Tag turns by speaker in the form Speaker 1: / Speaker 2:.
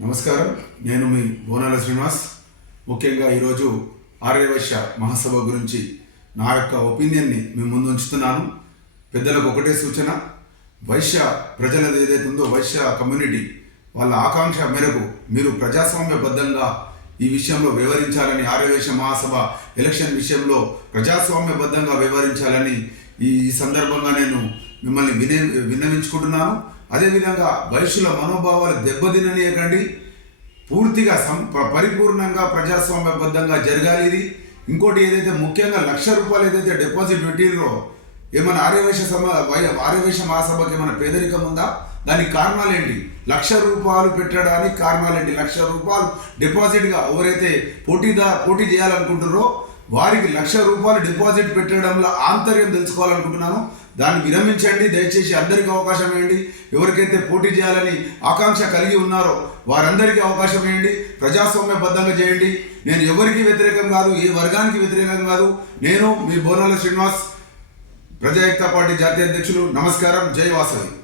Speaker 1: నమస్కారం. నేను మీ బోనాల శ్రీనివాస్. ముఖ్యంగా ఈరోజు ఆర్యవైశ్య మహాసభ గురించి నా యొక్క ఒపీనియన్ని మీ ముందు ఉంచుతున్నాను. పెద్దలకు ఒకటే సూచన వైశ్య ప్రజలది ఏదైతే ఉందో వైశ్య కమ్యూనిటీ వాళ్ళ ఆకాంక్ష మేరకు మీరు ప్రజాస్వామ్యబద్ధంగా ఈ విషయంలో వ్యవహరించాలని ఆర్యవేశ మహాసభ ఎలక్షన్ విషయంలో ప్రజాస్వామ్యబద్ధంగా వ్యవహరించాలని ఈ సందర్భంగా నేను మిమ్మల్ని వినే విన్నవించుకుంటున్నాను. అదేవిధంగా వైశ్యుల మనోభావాలు దెబ్బతిననీయకండి. పూర్తిగా సం పరిపూర్ణంగా ప్రజాస్వామ్యబద్ధంగా జరగాలి ఇది. ఇంకోటి ఏదైతే ముఖ్యంగా లక్ష రూపాయలు ఏదైతే డిపాజిట్ పెట్టిరో ఏమైనా ఆర్యవేశ సమ ఆర్యవేశ మహాసభకి ఏమైనా పేదరికం ఉందా? దానికి కారణాలేంటి? లక్ష రూపాయలు పెట్టడానికి కారణాలేంటి? లక్ష రూపాయలు డిపాజిట్గా ఎవరైతే పోటీదా పోటీ చేయాలనుకుంటున్నారో వారికి లక్ష రూపాయలు డిపాజిట్ పెట్టడంలో ఆంతర్యం తెలుసుకోవాలనుకుంటున్నాను. దాన్ని విరమించండి దయచేసి అందరికీ అవకాశం ఇవ్వండి. ఎవరికైతే పోటీ చేయాలని ఆకాంక్ష కలిగి ఉన్నారో వారందరికీ అవకాశం ఇవ్వండి. ప్రజాస్వామ్యబద్ధంగా చేయండి. నేను ఎవరికి వ్యతిరేకం కాదు ఏ వర్గానికి వ్యతిరేకం కాదు. నేను మీ బోనాల శ్రీనివాస్ ప్రజాయుక్త పార్టీ జాతీయ అధ్యక్షులు. నమస్కారం. జై వాసవి.